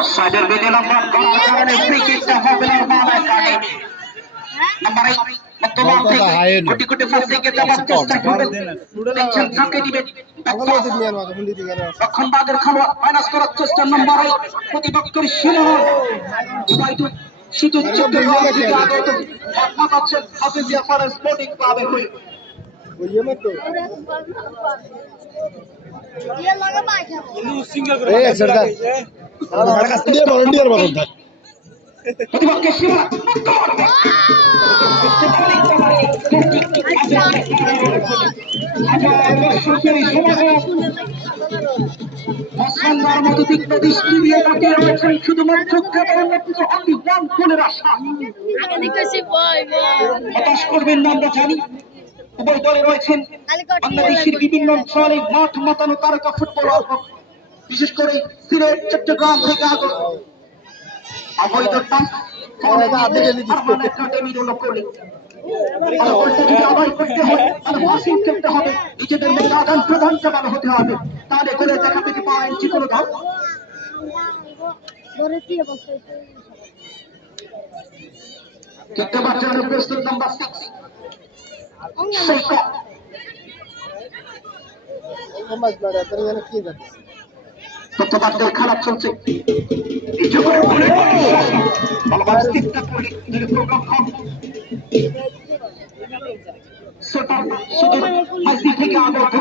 অফসাইডের বেদে লঙ্ঘন করার কারণে ফ্রি কিকটা হবে নরমাল একাডেমি নাম্বার 8 বর্তমান থেকে কোটি কোটি ফাঁসিকে যাওয়ার চেষ্টা করবেন দেখছেন কাকে দিবেন রক্ষণবাগের খেলোয়াড় মাইনাস করার চেষ্টা নাম্বার 8 প্রতিপক্ষের সীমানা সুযোগ চট্টগ্রাম থেকে আগত মাঠ আছেন হাফিজিয়া ফরেস্ট স্পোর্টিং ক্লাবের হয়ে প্রতিপক্ষের সীমানা মতো তীক্ষ্ণ দৃষ্টি দিয়ে তাকিয়ে রয়েছেন শুধুমাত্র হতাশ করবেন না আমরা জানি উভয় দলে রয়েছেন বাংলাদেশের বিভিন্ন অঞ্চলে মাঠ মাতানো তারকা ফুটবলার বিশেষ করে সিলেট চট্টগ্রাম থেকে আগত অবৈধ একাডেমির অনুকূলে নিজেদের মধ্যে আদান প্রদান চালানো হতে হবে তাহলে করে দেখা পেতে পারেন যে কোনো দল দেখতে পাচ্ছেন প্রস্তুত নাম্বার 6 প্রত্যেকবার খেলা চলছে থেকে আগত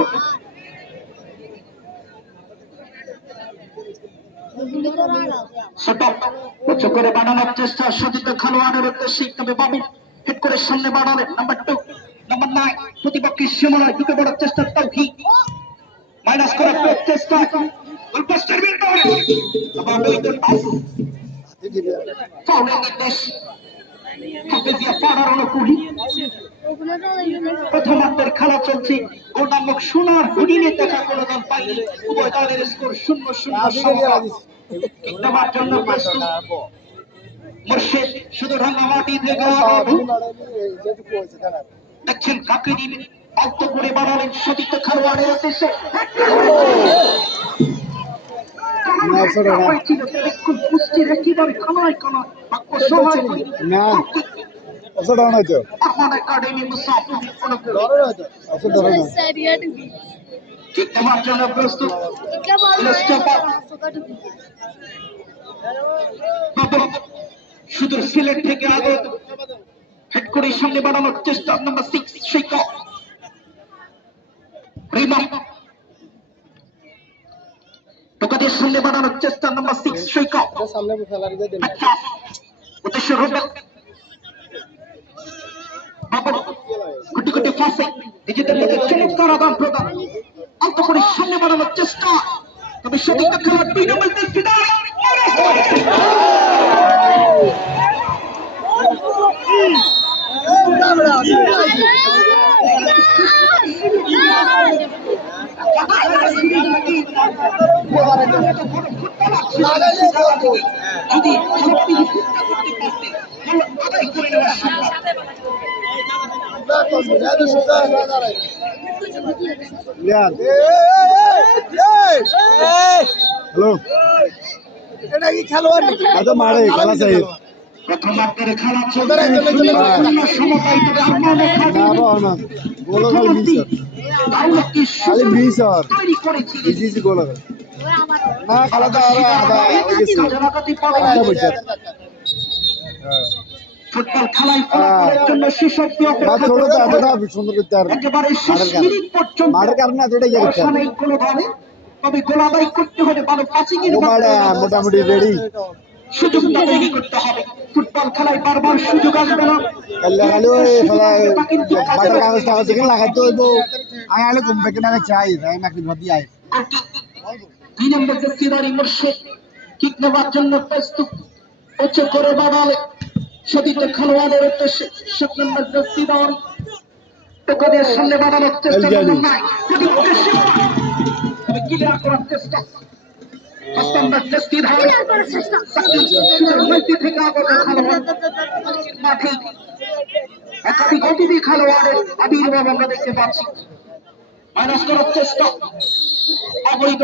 উচ্চ করে বাড়ানোর চেষ্টা সতীর্থ খেলোয়াড়ের উদ্দেশ্যে তবে বাবু হেড করে সামনে বাড়ালেন নাম্বার 2 নাম্বার 9 প্রতিপক্ষের সীমানায় ঢুকে পড়ার চেষ্টা তাওহি মাইনাস করার চেষ্টা প্রথমার্ধের খেলা চলছে গোলদামক সোনার হরিণে দেখা কোনো দল পায়নি উভয় দলের স্কোর 0-0 নেওয়ার জন্য প্রস্তুত মুর্শিদ শুধু রাঙ্গামাটি থেকে দেখছেন কাকে দিবে অল্প করে বাড়ালেন সতীর্থ খেলোয়াড়ের উদ্দেশ্যে শুধু সিলেট থেকে আগত হেড করে সামনে বাড়ানোর চেষ্টা নাম্বার 6 শেখ টোকাদের সামনে বাড়ানোর চেষ্টা নাম্বার 6 শেখ উদ্দেশ্য রুবেল কোটি কোটি ফাঁসে নিজেদের মধ্যে চমৎকার আদান প্রদান অল্প করে সামনে বাড়ানোর চেষ্টা তবে সতীর্থ খেলার 2 নম্বর যদি এটা কি খেলোয়াড় নাকি মারে খেলা চাই প্রথমার্ধের খেলা চলছে তৈরি করেছি ফুটবল খেলায় জন্য একেবারে কোনো দলে তবে গোল আদায় করতে হবে ভালো পাসিংয়ের মোটামুটি রেডি সুযোগটা তৈরি করতে হবে ফুটবল খেলায় বারবার সুযোগ আসবে না কিক নেবার জন্য প্রস্তুত উচ্চ করে বাড়ালে সতীর্থ খেলোয়াড়ের উদ্দেশ্যে টোকাদের সামনে বাড়ানোর চেষ্টা করার চেষ্টা একাধিক অতিথি খেলোয়াড়ের আবির্ভাব আমরা দেখতে পাচ্ছি মাইনাস করার চেষ্টা অবৈধ